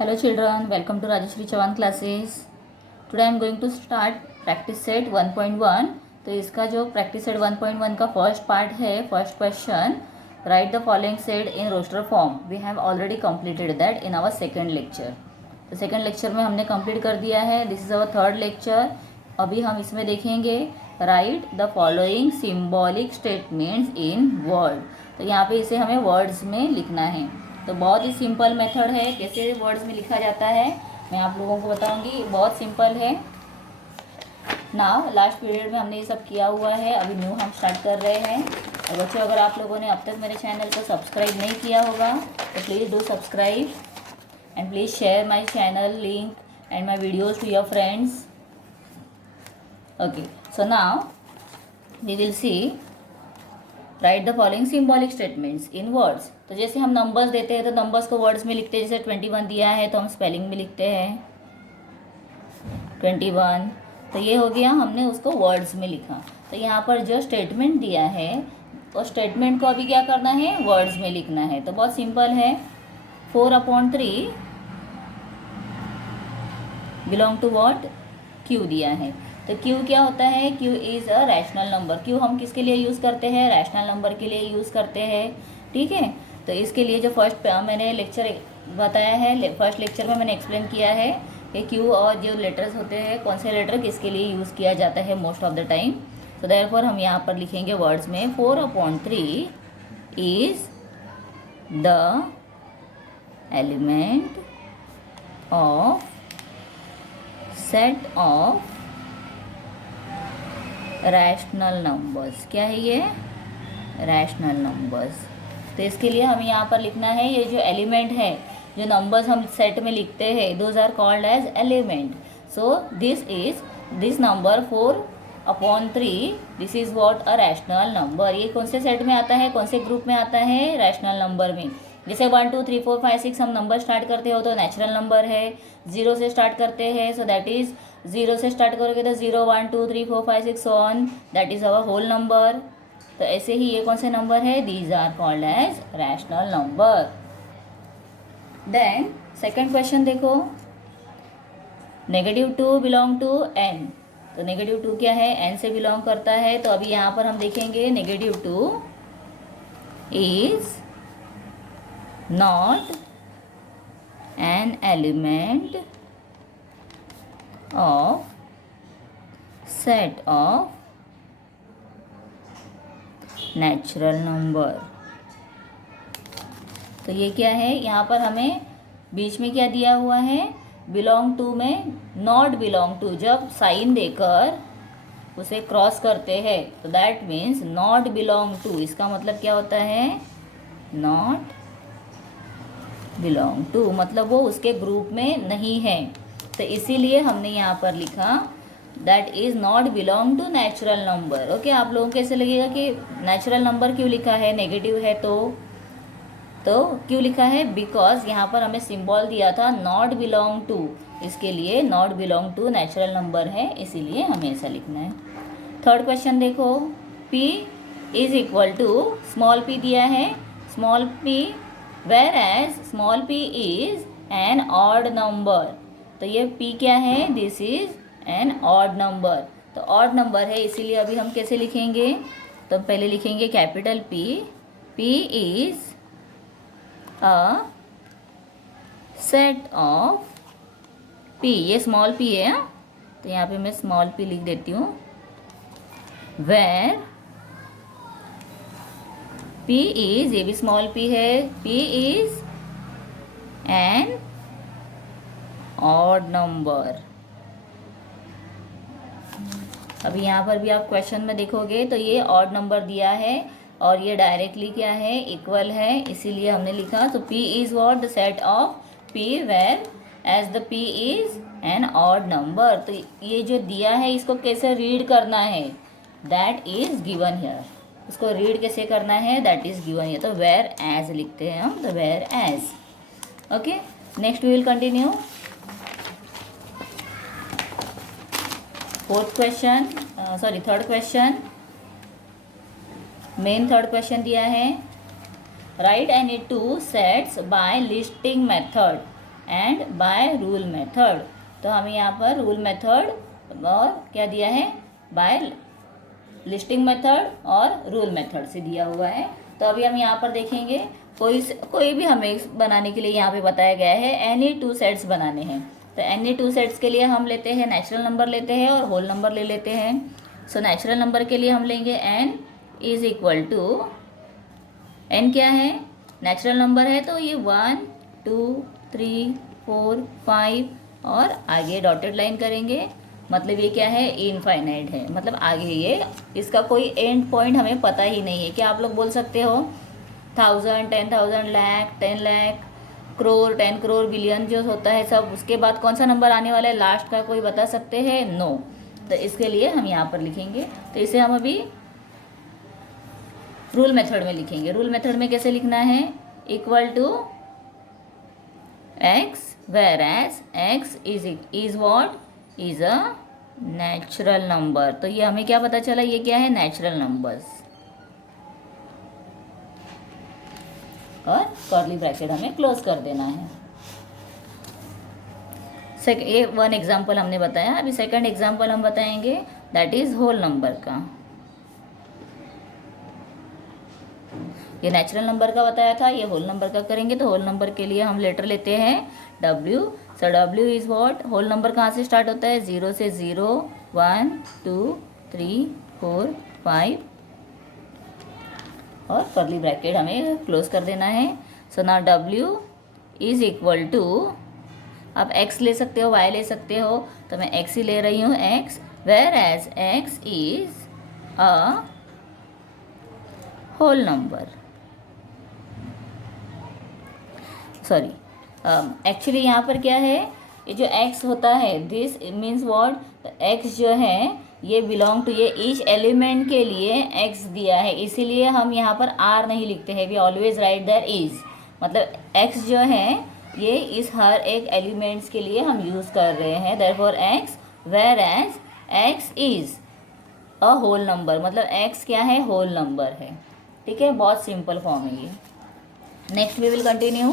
Hello children, welcome to Rajeshri Chavan classes. Today I am going to start practice set 1.1. तो इसका जो practice set 1.1 का first part है, first question, write the following set in roster form. We have already completed that in our second lecture. तो second lecture में हमने complete कर दिया है. This is our third lecture. अभी हम इसमें देखेंगे write the following symbolic statements in word. तो यहाँ पे इसे हमें वर्ड्स में लिखना है. तो बहुत ही सिंपल मेथड है. कैसे वर्ड्स में लिखा जाता है मैं आप लोगों को बताऊंगी. बहुत सिंपल है. नाउ लास्ट पीरियड में हमने ये सब किया हुआ है. अभी न्यू हम स्टार्ट कर रहे हैं. और बच्चों, अगर आप लोगों ने अब तक मेरे चैनल को सब्सक्राइब नहीं किया होगा तो please do subscribe and please share my channel link and my videos to your friends. Okay, so now we will see write the following symbolic statements in words. तो जैसे हम नंबर्स देते हैं तो नंबर्स को वर्ड्स में लिखते हैं. जैसे 21 दिया है तो हम स्पेलिंग में लिखते हैं 21. तो ये हो गया, हमने उसको वर्ड्स में लिखा. तो यहाँ पर जो स्टेटमेंट दिया है उस स्टेटमेंट को अभी क्या करना है, वर्ड्स में लिखना है. तो बहुत सिंपल है. 4/3 बिलोंग टू व्हाट, क्यू दिया है. तो क्यू क्या होता है, Q is a rational number. Q हम किसके लिए यूज़ करते हैं, रैशनल नंबर के लिए यूज़ करते हैं. ठीक है. तो इसके लिए जो फर्स्ट मैंने लेक्चर बताया है, फर्स्ट लेक्चर में मैंने एक्सप्लेन किया है कि क्यू और जो लेटर्स होते हैं, कौन से लेटर किसके लिए यूज़ किया जाता है मोस्ट ऑफ द टाइम. तो देयरफॉर हम यहाँ पर लिखेंगे वर्ड्स में 4/3 is the element of set of rational numbers. क्या है ये, रैशनल नंबर्स. तो इसके लिए हमें यहाँ पर लिखना है ये जो एलिमेंट है, जो नंबर्स हम सेट में लिखते हैं, those are called as element. So this number 4/3 this is what a rational number. ये कौन से सेट में आता है, कौन से ग्रुप में आता है, रैशनल नंबर में. जैसे 1 2 3 4 5 6 हम नंबर स्टार्ट करते हो तो नेचुरल नंबर है. 0 से स्टार्ट करते हैं, सो दैट इज़ 0 से स्टार्ट करोगे तो 0 1 2 3 4 5 6 on, that is our whole number. तो ऐसे ही ये कौन से नंबर है, these are called as rational number. Then second question देखो, -2 बिलोंग टू n. तो -2 क्या है, n से बिलोंग करता है. तो अभी यहाँ पर हम देखेंगे -2 is not an element of set of natural number. तो ये क्या है, यहाँ पर हमें बीच में क्या दिया हुआ है, बिलोंग टू में नॉट बिलोंग टू जब साइन देकर उसे क्रॉस करते हैं तो that means not belong to. इसका मतलब क्या होता है, नॉट बिलोंग टू मतलब वो उसके ग्रुप में नहीं है. तो इसीलिए हमने यहाँ पर लिखा that is not belong to natural number. Okay, आप लोगों को कैसे लगेगा कि नेचुरल नंबर क्यों लिखा है, नेगेटिव है तो क्यों लिखा है, बिकॉज यहाँ पर हमें सिंबल दिया था नॉट बिलोंग टू. इसके लिए not belong to natural number है, इसीलिए हमें ऐसा लिखना है. थर्ड क्वेश्चन देखो, p is equal to small p दिया है, small p where as small p is an odd number. तो ये p क्या है, this is an odd number. तो ऑड नंबर है, इसीलिए अभी हम कैसे लिखेंगे, तो पहले लिखेंगे capital P. p is a set of p. ये स्मॉल p है. तो यहाँ पे मैं स्मॉल p लिख देती हूँ. वेर p इज, ये भी स्मॉल p है, p is an odd number. अभी यहाँ पर भी आप क्वेश्चन में देखोगे तो ये ऑड नंबर दिया है और ये डायरेक्टली क्या है, इक्वल है, इसीलिए हमने लिखा. तो p is what, the set of p where as the p is an odd number. तो ये जो दिया है इसको कैसे रीड करना है, दैट इज़ गिवन हियर. उसको रीड कैसे करना है, दैट इज़ गिवन हियर. तो वेर एज लिखते हैं हम, तो where as. Okay, next we will continue. Fourth question, third question, main third question दिया है, write any two sets by listing method and by rule method. तो हमें यहाँ पर रूल मेथड और क्या दिया है, बाय लिस्टिंग मेथड और रूल मेथड से दिया हुआ है। तो अभी हम यहाँ पर देखेंगे कोई भी हमें बनाने के लिए यहाँ पे बताया गया है एनी 2 सेट्स बनाने हैं। तो एनी 2 सेट्स के लिए हम लेते हैं नेचुरल नंबर लेते हैं और होल नंबर ले लेते हैं। सो नेचुरल नंबर के लिए हम लेंगे n is equal to, n क्या है, नेचुरल नंबर है तो ये 1 2 3 4 5 और आगे डॉटेड लाइन करेंगे, मतलब ये क्या है, इनफाइनाइट है, मतलब आगे ये इसका कोई एंड पॉइंट हमें पता ही नहीं है। क्या आप लोग बोल सकते हो 1000 10,000 लाख 10 लाख करोड़ 10 करोड़ बिलियन जो होता है सब, उसके बाद कौन सा नंबर आने वाला है लास्ट का, कोई बता सकते हैं? नो। तो इसके लिए हम यहाँ पर लिखेंगे, तो इसे हम अभी रूल मेथड में लिखेंगे। रूल मेथड में कैसे लिखना है, equal to x where as x is what, is a natural number. तो ये हमें क्या पता चला, ये क्या है, नेचुरल नंबर्स, और कर्ली ब्रैकेट हमें क्लोज कर देना है। ये 1 एग्जाम्पल हमने बताया। अभी सेकंड एग्जाम्पल हम बताएंगे, दैट इज होल नंबर का। ये नेचुरल नंबर का बताया था, ये होल नंबर का करेंगे। तो होल नंबर के लिए हम लेटर लेते हैं W। So W is what, whole number कहाँ से स्टार्ट होता है, 0 से 0 1 2 3 4 5 और कर्ली ब्रैकेट हमें क्लोज कर देना है। So now W is equal to, आप x ले सकते हो, y ले सकते हो, तो मैं x ही ले रही हूँ, x where as x is a whole number, sorry actually यहाँ पर क्या है, ये जो x होता है दिस मीन्स व्हाट, तो x जो है ये बिलोंग टू, ये ईच एलिमेंट के लिए x दिया है, इसीलिए हम यहाँ पर r नहीं लिखते हैं, we always write that is, मतलब x जो है ये इस हर एक एलिमेंट्स के लिए हम यूज़ कर रहे हैं। Therefore x where as x is a whole number, मतलब x क्या है, होल नंबर है। ठीक है, बहुत सिंपल फॉर्म है ये। Next we will continue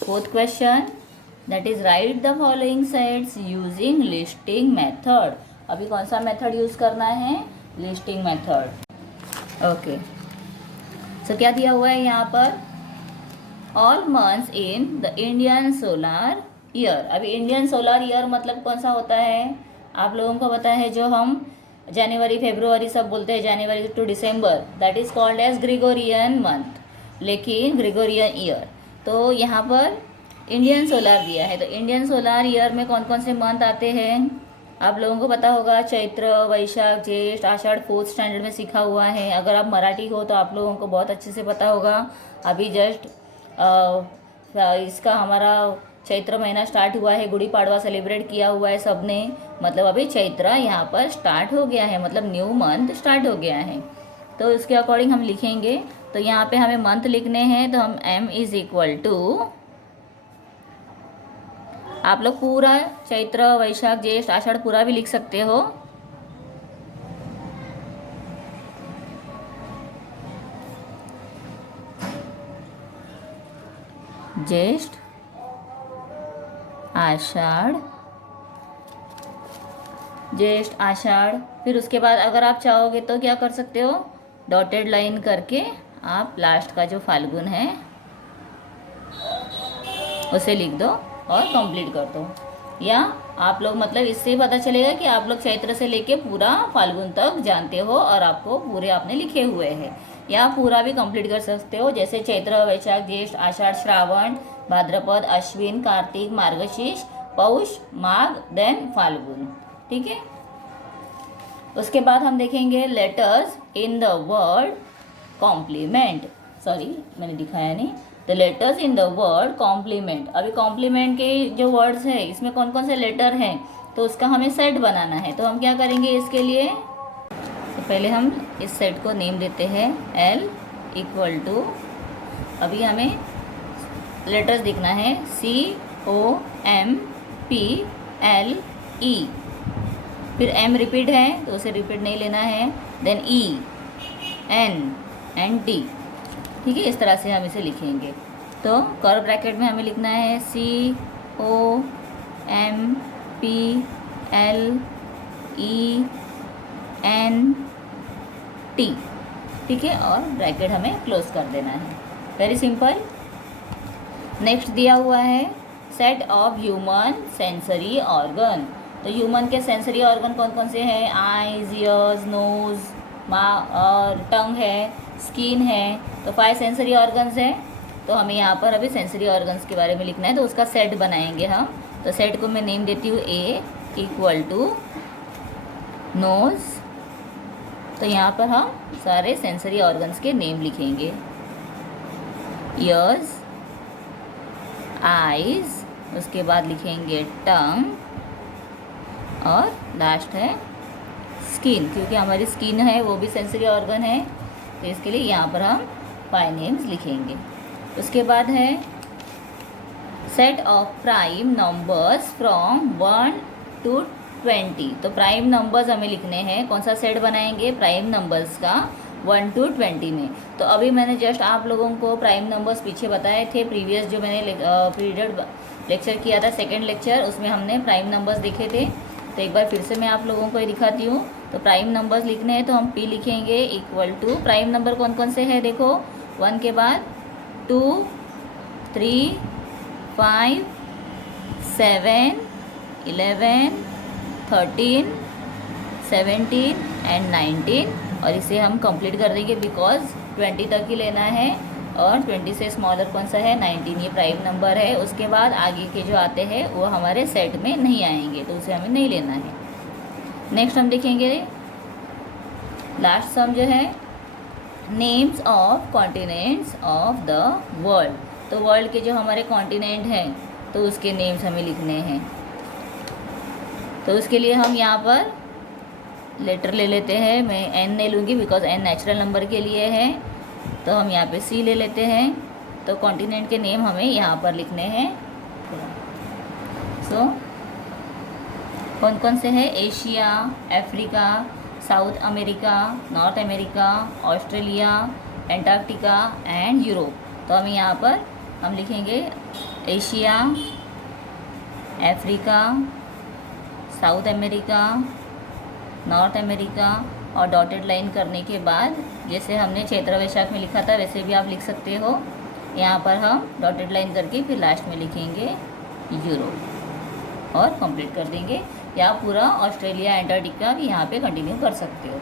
4th question, that is write the following sets using listing method. अभी कौन सा मेथड यूज़ करना है, लिस्टिंग मेथड। ओके, सो क्या दिया हुआ है यहाँ पर, all months in the Indian solar year. अभी इंडियन सोलर ईयर मतलब कौन सा होता है, आप लोगों को पता है, जो हम जनवरी फरवरी सब बोलते हैं, January to December, that is called as Gregorian month, लेकिन ग्रेगोरियन ईयर। तो यहाँ पर इंडियन सोलर दिया है, तो इंडियन सोलर ईयर में कौन कौन से मंथ आते हैं, आप लोगों को पता होगा, चैत्र वैशाख ज्येष्ठ आषाढ़ 4th स्टैंडर्ड में सीखा हुआ है। अगर आप मराठी हो तो आप लोगों को बहुत अच्छे से पता होगा। अभी जस्ट इसका हमारा चैत्र महीना स्टार्ट हुआ है, गुड़ी पाड़वा सेलिब्रेट किया हुआ है सबने, मतलब अभी चैत्र यहाँ पर स्टार्ट हो गया है, मतलब न्यू मंथ स्टार्ट हो गया है। तो इसके अकॉर्डिंग हम लिखेंगे, तो यहाँ पे हमें मंथ लिखने हैं, तो हम m इज इक्वल टू, आप लोग पूरा चैत्र वैशाख ज्येष्ठ आषाढ़ पूरा भी लिख सकते हो, ज्येष्ठ आषाढ़ ज्येष्ठ आषाढ़, फिर उसके बाद अगर आप चाहोगे तो क्या कर सकते हो, डॉटेड लाइन करके आप लास्ट का जो फाल्गुन है उसे लिख दो और कंप्लीट कर दो। या आप लोग, मतलब इससे पता चलेगा कि आप लोग चैत्र से लेके पूरा फाल्गुन तक जानते हो और आपको पूरे आपने लिखे हुए हैं, या पूरा भी कंप्लीट कर सकते हो, जैसे चैत्र वैशाख ज्येष्ठ आषाढ़ श्रावण भाद्रपद अश्विन कार्तिक मार्गशीर्ष पौष माघ देन फाल्गुन। ठीक है, उसके बाद हम देखेंगे letters in the word complement, sorry मैंने दिखाया नहीं, the letters in the word complement. अभी कॉम्प्लीमेंट के जो वर्ड्स है इसमें कौन कौन से लेटर हैं, तो उसका हमें सेट बनाना है। तो हम क्या करेंगे इसके लिए, तो पहले हम इस सेट को नेम देते हैं L इक्वल टू, अभी हमें लेटर्स दिखना है COMPLE, फिर M रिपीट है तो उसे रिपीट नहीं लेना है, देन ENNT। ठीक है, इस तरह से हम इसे लिखेंगे। तो कर्व ब्रैकेट में हमें लिखना है COMPLENT, ठीक है, और ब्रैकेट हमें क्लोज कर देना है। Very simple. नेक्स्ट दिया हुआ है set of human sensory organ. तो ह्यूमन के सेंसरी ऑर्गन कौन कौन से हैं? आईज, ईयर्स, नोज, और टंग है, स्किन है। तो 5 सेंसरी ऑर्गन्स हैं। तो हमें यहाँ पर अभी सेंसरी ऑर्गन्स के बारे में लिखना है, तो उसका सेट बनाएंगे हम। तो सेट को मैं नेम देती हूँ A इक्वल टू नोज। तो यहाँ पर हम सारे सेंसरी ऑर्गन्स के नेम लिखेंगे। ईयर्स, आईज, उसके बाद लिखेंगे टंग, और लास्ट है स्किन, क्योंकि हमारी स्किन है वो भी सेंसरी ऑर्गन है। तो इसके लिए यहाँ पर हम 5 नेम्स लिखेंगे। उसके बाद है set of prime numbers from 1 to 20। तो प्राइम नंबर्स हमें लिखने हैं। कौन सा सेट बनाएंगे? प्राइम नंबर्स का 1 to 20 में। तो अभी मैंने जस्ट आप लोगों को प्राइम नंबर्स पीछे बताए थे, प्रीवियस जो मैंने पीरियड लेक्चर किया था, सेकेंड लेक्चर, उसमें हमने प्राइम नंबर्स देखे थे। तो एक बार फिर से मैं आप लोगों को ये दिखाती हूँ। तो प्राइम नंबर्स लिखने हैं तो हम P लिखेंगे इक्वल टू, प्राइम नंबर कौन कौन से हैं देखो, 1 के बाद 2, 3, 5, 7, 11, 13, 17 एंड 19। और इसे हम कंप्लीट कर देंगे बिकॉज 20 तक ही लेना है, और 20 से स्मॉलर कौन सा है? 19। ये प्राइम नंबर है। उसके बाद आगे के जो आते हैं वो हमारे सेट में नहीं आएंगे, तो उसे हमें नहीं लेना है। नेक्स्ट हम देखेंगे लास्ट सम जो है, names of continents of the world. तो वर्ल्ड के जो हमारे कॉन्टिनेंट हैं तो उसके नेम्स हमें लिखने हैं। तो उसके लिए हम यहाँ पर लेटर ले लेते हैं। मैं n नहीं लूँगी बिकॉज n नेचुरल नंबर के लिए है। तो हम यहाँ पे C ले लेते हैं। तो कॉन्टिनेंट के नेम हमें यहाँ पर लिखने हैं। सो कौन कौन से हैं? Asia, Africa, south America, north America, Australia, Antarctica and Europe. तो हम यहाँ पर हम लिखेंगे Asia, Africa, south America, north America, और डॉटेड लाइन करने के बाद जैसे हमने चैत्र वैशाख में लिखा था वैसे भी आप लिख सकते हो। यहाँ पर हम डॉटेड लाइन करके फिर लास्ट में लिखेंगे यूरोप और कंप्लीट कर देंगे। या पूरा ऑस्ट्रेलिया, एंटार्क्टिका भी यहाँ पे कंटिन्यू कर सकते हो।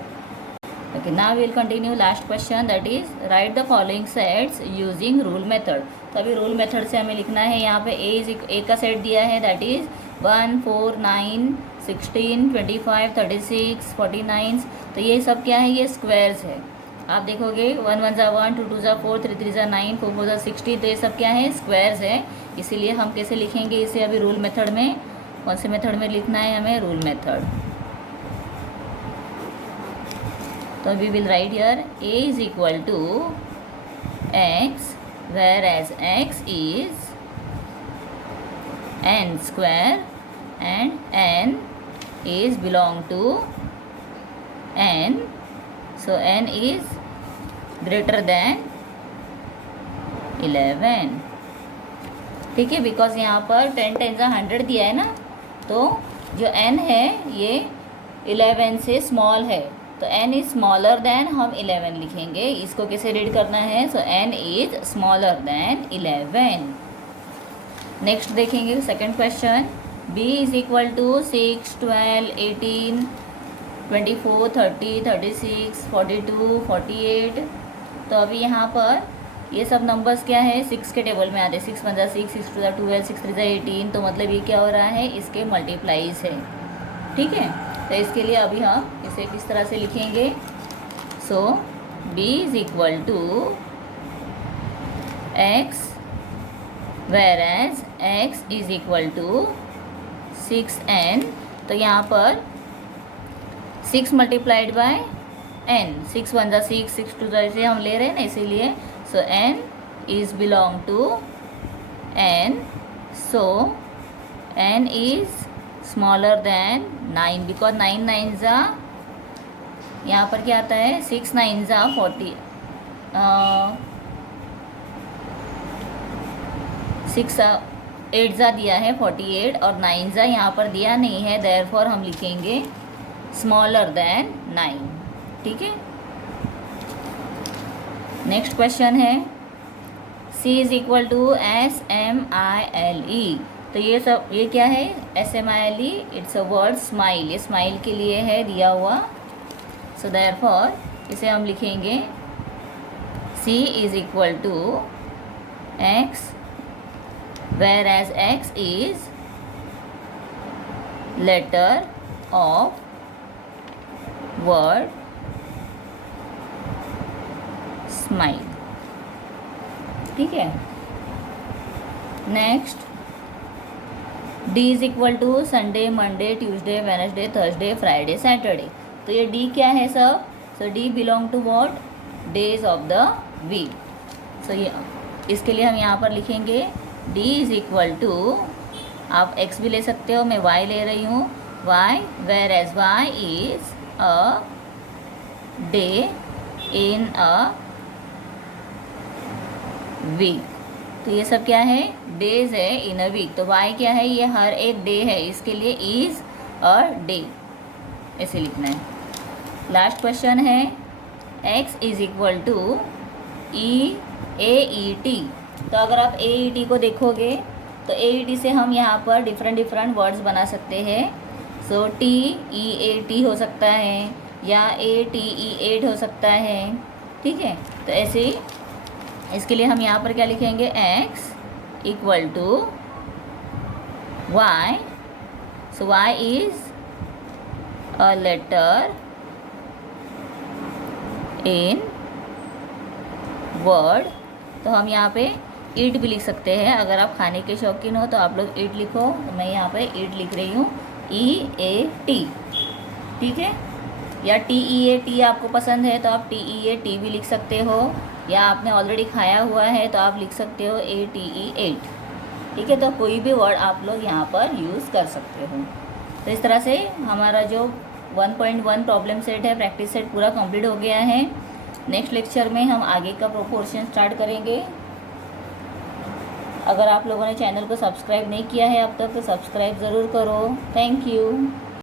Okay, now will continue last question, that is write the following sets using rule method. तो अभी रूल मेथड से हमें लिखना है। यहाँ पे ए का सेट दिया है, दैट इज 1, 4, 9, 16, 25, 36, 49। तो ये सब क्या है? ये स्क्वायर्स है। आप देखोगे 1 1 ज़ा 1, 2 2 ज़ा 4, 3 3 ज़ा 9, 4 4 ज़ा 60। तो ये सब क्या है? स्क्वायर्स है। इसीलिए हम कैसे लिखेंगे इसे अभी रूल मेथड में? कौन से मेथड में लिखना है हमें? Rule method. तो we will write here a is equal to x, where as x is n square and n is belong to n, so n is greater than 11। ठीक है, बिकॉज यहाँ पर 10 10 100 दिया है ना, तो जो n है ये 11 से स्मॉल है। तो n इज स्मॉलर देन हम 11 लिखेंगे। इसको कैसे रीड करना है? So n is smaller than 11। Next देखेंगे second question, b is equal to 6, 12, 18, 24, 30, 36, 42, 48। तो अभी यहाँ पर ये सब नंबर्स क्या है? 6 के टेबल में आते हैं। 6 1 ज़ा 6, 6 2 ज़ा 12, 6 3 ज़ा 18। तो मतलब ये क्या हो रहा है? इसके मल्टीप्लाइज है। ठीक है, तो इसके लिए अभी हम इसे किस तरह से लिखेंगे? So b is equal to x, where as x is equal to 6n। तो यहाँ पर 6 मल्टीप्लाइड बाय n, 6 1 ज़ा 6, 6 2 ज़ा, इसे हम ले रहे हैं ना, इसीलिए so n is belong to n, so n is smaller than 9, because 9 9 ज़ा, यहाँ पर क्या आता है? 6 9 ज़ा 40, 6 8 जा दिया है 48 और 9 जा यहाँ पर दिया नहीं है, देयरफॉर हम लिखेंगे स्मॉलर देन 9। ठीक है। नेक्स्ट क्वेश्चन है C is equal to SMILE। तो ये क्या है? SMILE, it's a word smile, ये स्माइल के लिए है दिया हुआ। सो देयरफॉर इसे हम लिखेंगे C is equal to X, where as X is letter of word smile. ठीक है। Next D is equal to Sunday, Monday, Tuesday, Wednesday, Thursday, Friday, Saturday. तो ये D क्या है सब? So D belong to what? Days of the week. So ये इसके लिए हम यहाँ पर लिखेंगे D इज इक्वल टू, आप X भी ले सकते हो, मैं Y ले रही हूँ, Y, where as Y is a day in a week. तो ये सब क्या है? डेज है इन अ वीक। तो वाई क्या है? ये हर एक डे है, इसके लिए इज अ डे ऐसे लिखना है। लास्ट क्वेश्चन है X is equal to AET। तो अगर आप AET को देखोगे तो AET से हम यहाँ पर डिफरेंट वर्ड्स बना सकते हैं। सो TEAT हो सकता है या ATE8 हो सकता है। ठीक है। तो ऐसे ही इसके लिए हम यहाँ पर क्या लिखेंगे? X equal to Y। So Y is a letter in word. तो हम यहाँ पे ईट भी लिख सकते हैं। अगर आप खाने के शौकीन हो तो आप लोग ईट लिखो, तो मैं यहाँ पे ईट लिख रही हूँ, EAT। ठीक है। या TEAT आपको पसंद है तो आप TEAT भी लिख सकते हो, या आपने ऑलरेडी खाया हुआ है तो आप लिख सकते हो ATE8। ठीक है। तो कोई भी वर्ड आप लोग यहाँ पर यूज़ कर सकते हो। तो इस तरह से हमारा जो 1.1 प्रॉब्लम सेट है, प्रैक्टिस सेट पूरा कंप्लीट हो गया है। नेक्स्ट लेक्चर में हम आगे का प्रोपोर्शन स्टार्ट करेंगे। अगर आप लोगों ने चैनल को सब्सक्राइब नहीं किया है अब तक तो सब्सक्राइब ज़रूर करो। Thank you.